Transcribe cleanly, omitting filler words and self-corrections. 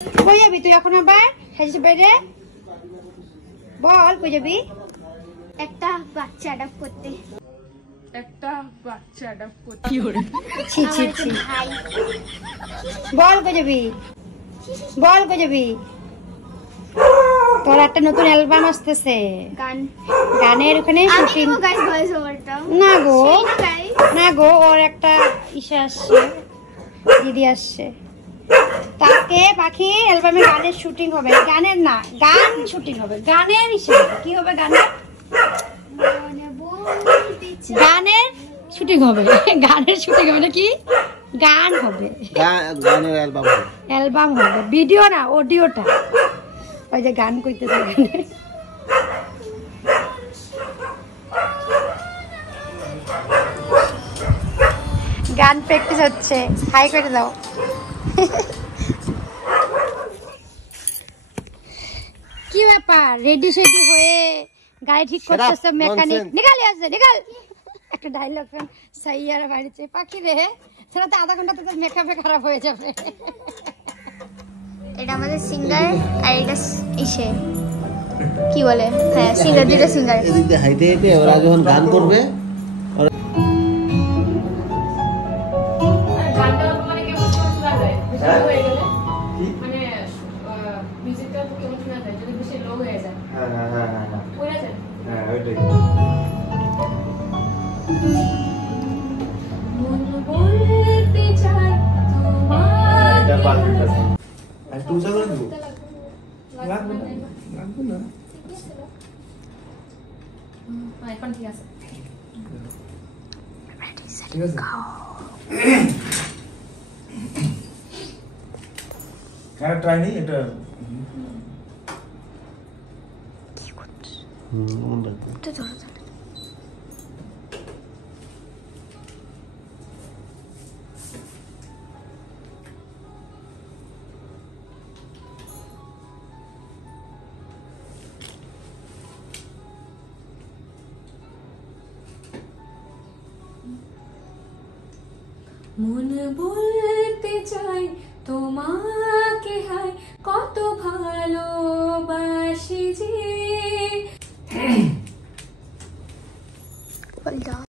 কই যাবি তুই এখন আবার সাজিস বাইরে? বল কই যাবি? একটা বাচ্চা অ্যাডাপ্ট করতে। একটা বাচ্চা অ্যাডাপ্ট করতে। কি করে? ছি ছি ছি। বল কই যাবি? বল কই যাবি? তোর একটা নতুন অ্যালবাম আসতেছে। গানের ওখানে শুটিং। না গো, না গো, ওর একটা ইসে আসছে, দিদি আসছে। তাকে পাখি অ্যালবামে গানের শুটিং হবে। গানের না, গান শুটিং হবে। গানের ইসে কি হবে? গানের শুটিং হবে। গানের শুটিং হবে না কি? গান হবে, গানের অ্যালবাম হবে। অ্যালবাম হবে, ভিডিও না, অডিওটা। ওই যে গান কইতেছে গানে। গান প্র্যাকটিস হচ্ছে। হাই করে দাও। কি ব্যাপার, রেডি সেডি হয়ে গাড়ি ঠিক করতেছে মেকানিক? নিকালি আছে, নিকাল। একটা ডায়লগ সাইয়ার বাড়িতে পাখি রে, সেটা তো আধা ঘন্টা তোদের মেকআপে খারাপ হয়ে যাবে। এটা আমাদের সিঙ্গার আর এটা ইসে কি বলে, হ্যাঁ সিঙ্গার, দুটো সিঙ্গার। এদিক দিয়ে হাইতে হাইতে ওরা যখন গান করবে এখন ঠিক আছে। ট্রাই নেই এটা। মন বলতে চাই তোমাকে, হায় কত ভালোবাসি যে।